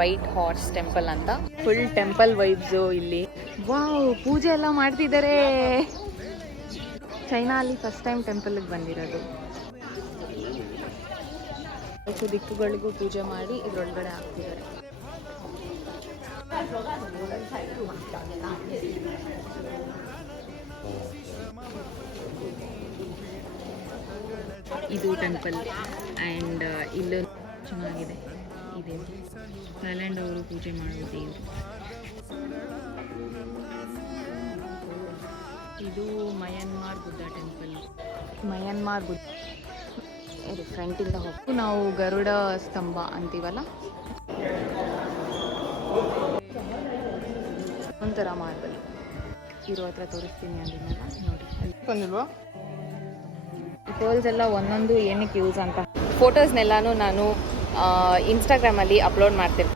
White horse temple ಅಂತ. Full temple vibes ಇಲ್ಲಿ. Wow, ಪೂಜೆ ಎಲ್ಲ ಮಾಡ್ತಿದ್ದಾರೆ. ಚೈನಾ ಅಲ್ಲಿ ಫಸ್ಟ್ ಟೈಮ್ ಟೆಂಪಲ್ಗೆ ಬಂದಿರೋದು. ದಿಕ್ಕುಗಳಿಗೂ ಪೂಜೆ ಮಾಡಿ ಇದ್ರೊಳಗಡೆ ಹಾಕ್ತಿದ್ದಾರೆ. ಇದು ಟೆಂಪಲ್ ಆ್ಯಂಡ್ ಇಲ್ಲೂ ಚೆನ್ನಾಗಿದೆ. ಇದೆ ಥೈಲ್ಯಾಂಡ್ ಅವರು ಪೂಜೆ ಮಾಡುವ ದೇವರು. ಇದು ಮಯನ್ಮಾರ್ ಬುದ್ಧ ಟೆಂಪಲ್. ಮಯನ್ಮಾರ್ ಬುದ್ಧ ಫ್ರಂಟಿಂದ ಹೋಗಿ ನಾವು ಗರುಡ ಸ್ತಂಭ ಅಂತೀವಲ್ಲ, ಒಂಥರ ಮಾರ್ಬಲ್ ಇರೋ ಹತ್ರ ತೋರಿಸ್ತೀನಿ ಅಂದಿದ್ನಲ್ಲ ನೋಡಿ. ಬಂದಿಲ್ವಾ ಈ ಪರ್ಲ್ಸ್ ಎಲ್ಲ ಒಂದೊಂದು ಏನಕ್ಕೆ ಯೂಸ್ ಅಂತ ಫೋಟೋಸ್ನೆಲ್ಲಾನು ನಾನು ಇನ್ಸ್ಟಾಗ್ರಾಮಲ್ಲಿ ಅಪ್ಲೋಡ್ ಮಾಡ್ತೀನಿ.